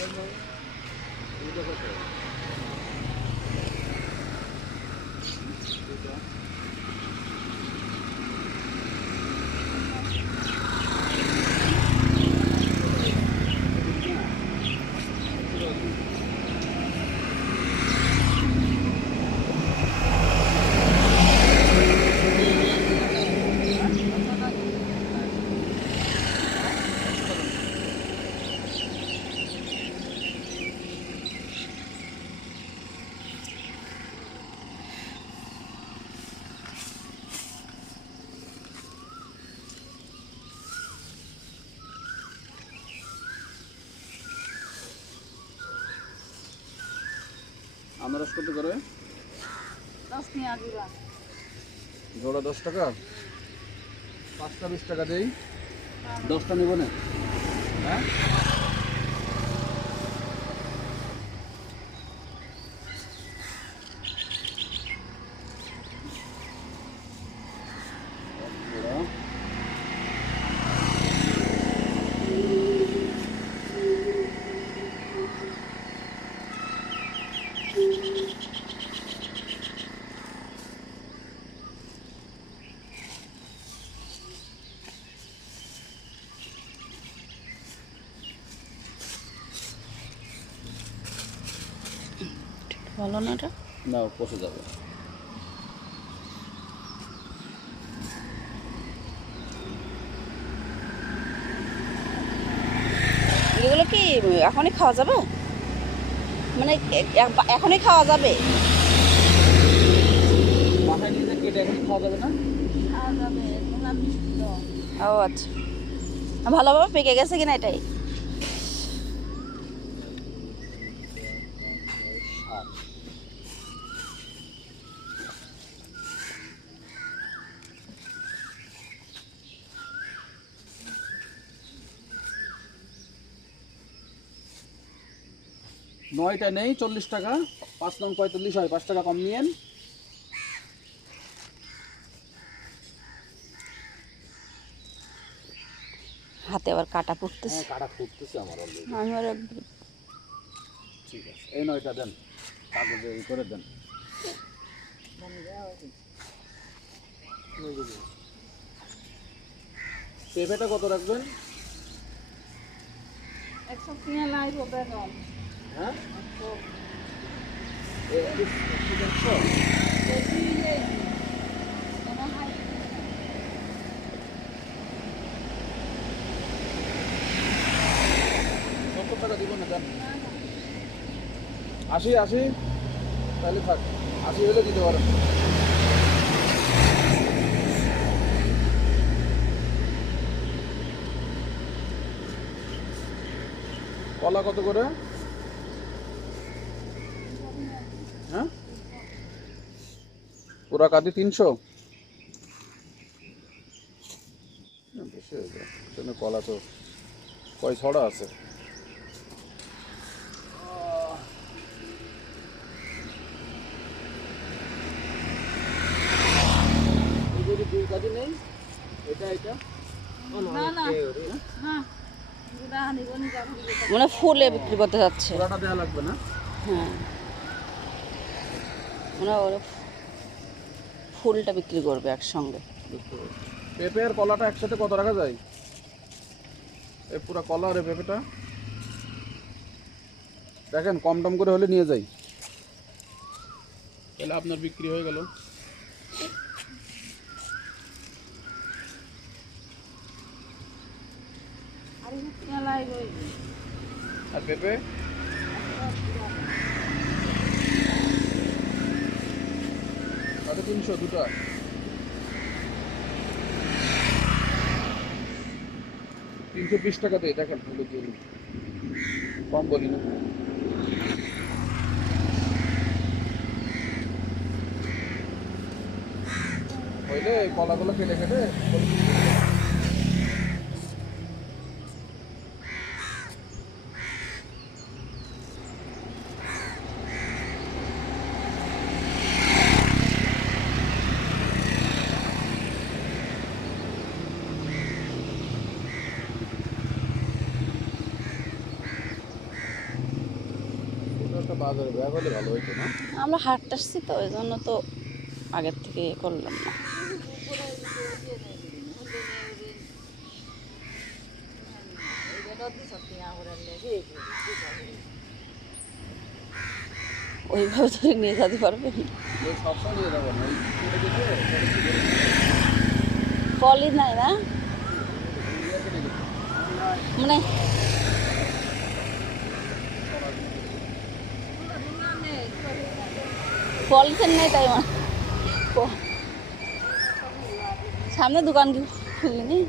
오늘은우리 도. আনারস কত করে? জোড়া জোড়া দশ টাকা? পাঁচটা বিশ টাকা দেই। দশটা নেব না। হ্যাঁ এক জোড়া। ভালো না এটা। না পচে যাবে। এগুলো কি এখনই খাওয়া যাবে? মানে এখনই খাওয়া যাবে? ও আচ্ছা। ভালোভাবে পেকে গেছে কিনা এটাই? নয়টা নেই চল্লিশ টাকা। পাঁচ নং পঁয়তাল্লিশ হয় পাঁচ টাকা কম নিয়েন। হাতে আবার কাটা পড়তেছে হ্যাঁ কাটা ফুটতেছে আমার অলরেডি আমি আর এক- ঠিক আছে এই নয়টা দেন। কাগজে এই করে দেন। পেঁপেটা কত রাখবেন? একশো কিনে বেতন হ্যাঁ? সত্তর টাকা দিব আশি আশি, তাহলে থাক আশি হলে দিতে পারেন কলা কত করে হ্যাঁ পুরা কাদি তিনশো বেশি হয়ে যায় কলা তো কয় ছড়া আছে দুই নেই এটা এটা মানে ফুলে বিক্রি করতে যাচ্ছে দেওয়া লাগবে না হ্যাঁ মানে ওরা ফুলটা বিক্রি করবে একসঙ্গে। পেঁপে আর কলাটা একসাথে কত রাখা যায়? এই পুরা কলা আর পেঁপেটা? দেখেন কম টম করে হলে নিয়ে যাই। তাহলে আপনার বিক্রি হয়ে গেল। আর পেঁপে? সাড়ে তিনশো দুটা। তিনশো বিশ টাকাতে দেখেন ভালো দিয়ে। কম বলি না। হইলে কলাগুলো কেটে কেটে ছোট একটা বাজারে ব্যাগ হলে ভালো হইতো না আমরা হাটতে আসছি তো ওই জন্য তো আগের থেকে করলাম না। ওইভাবে ধরে নিয়ে যেতে পারবেন পলি নাই না। মানে পলিথিন নেই তাই প- সামনে দোকান কি খুলিনি?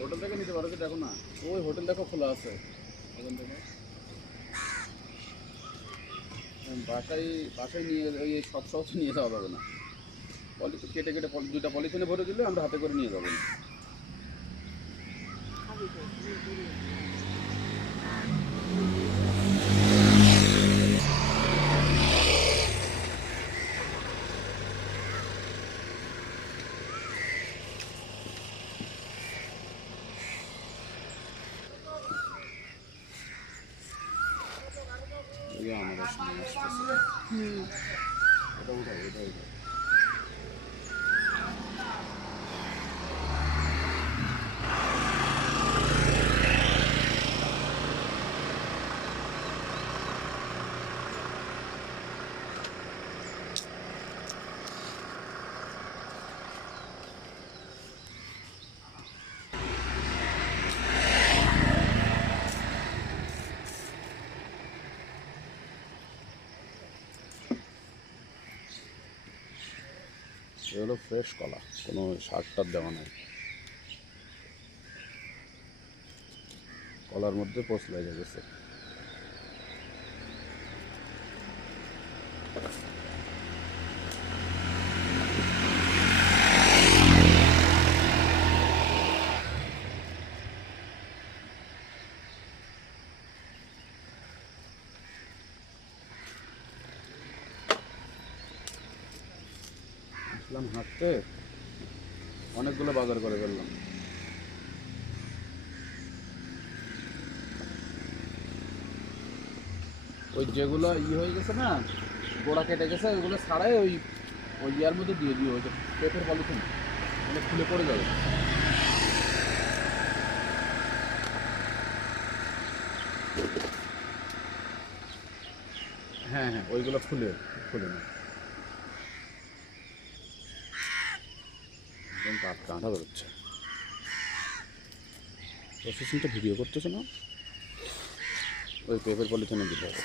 হোটেল থেকে নিতে দেখো না, ওই খোলা আছে। ওখান থেকে। বাসায় বাসায় নিয়ে, ওই নিয়ে যাওয়া না। কেটে কেটে পলিথিনে ভরে দিলে আমরা হাতে করে নিয়ে যাব না। এই যে আনারস নিয়ে আসতেছে। হুম এটা উঠাও এটা উঠাও এ হলো ফ্রেশ কলা কোনো সার টার দেওয়া নাই। কলার মধ্যে পচলাই গেছে। আসলাম হাঁটতে, অনেকগুলো বাজার করে ফেললাম। ওই যেগুলো ই হয়ে গেছে না, গোড়া কেটে গেছে, ওইগুলো ছাড়াই ওই ওই ইয়ার মধ্যে দিয়ে দিও ওই যে পেপের পলিথিন মানে খুলে পড়ে যাবে। হ্যাঁ হ্যাঁ ওইগুলো খুলে খুলে না কাঠ কাঁটা বেরোচ্ছে। প্রসেসিংটা ভিডিও করতেছে না? ওই পেপার পলিথিনে দিতে হবে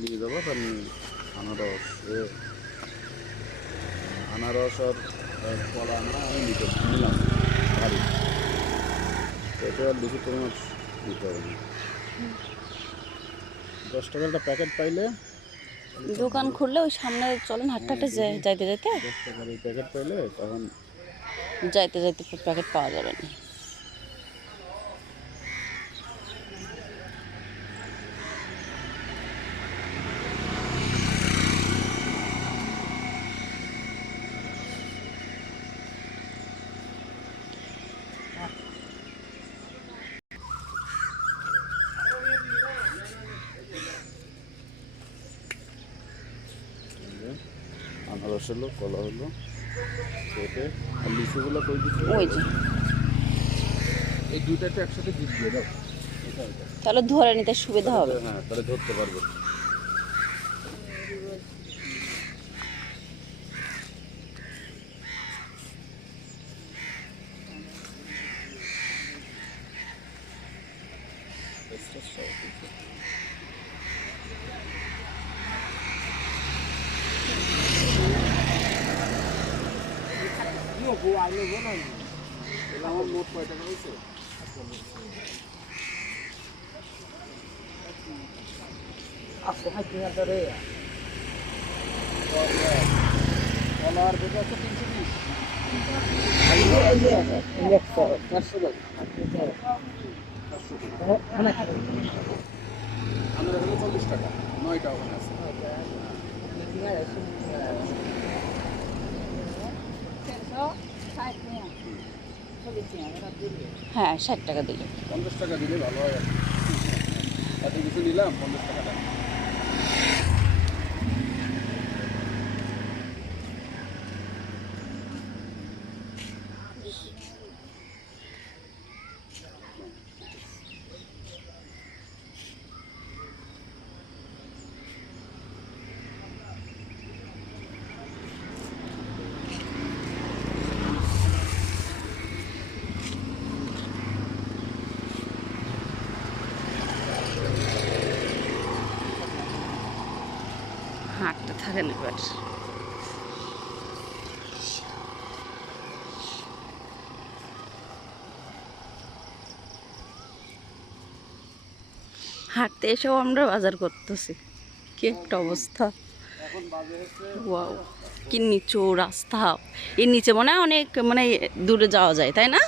নিয়ে যাব আমি আনারস আনারস আর কলা আমরা আমি নিতে নিলাম। বাড়ি পেঁপে আর লিচু তোমার দিতে হবে না। দশ টাকার একটা প্যাকেট পাইলে দোকান খুললে ওই সামনে চলেন হাঁটতে হাঁটতে যাই- যাইতে যাইতে। যাইতে যাইতে প্যাকেট পাওয়া যাবে না। আনারস হলো কলা হলো পেঁপে আর লিচুগুলো কই দিচ্ছে? ওই যে। এই দুইটাতে একসাথে দিয়ে দিয়ে দাও। তাহলে ধরে নিতে সুবিধা হবে। হ্যাঁ তাহলে ধরতে পারব। আমার মোট কয় টাকা হয়েছে কলার বেটা হচ্ছে তিনশো বিশ চারশো আমরা হলো চল্লিশ টাকা নয়টা ওখানে আছে হ্যাঁ ষাট টাকা দিলে। পঞ্চাশ টাকা দিলে ভালো হয় আর কিছু নিলাম পঞ্চাশ টাকা থাকেন এবার হাঁটতে এসেও আমরা বাজার করতেছি। কি একটা অবস্থা। কি নিচু রাস্তা। এর নিচে মনে হয় অনেক মানে দূরে যাওয়া যায়, তাই না?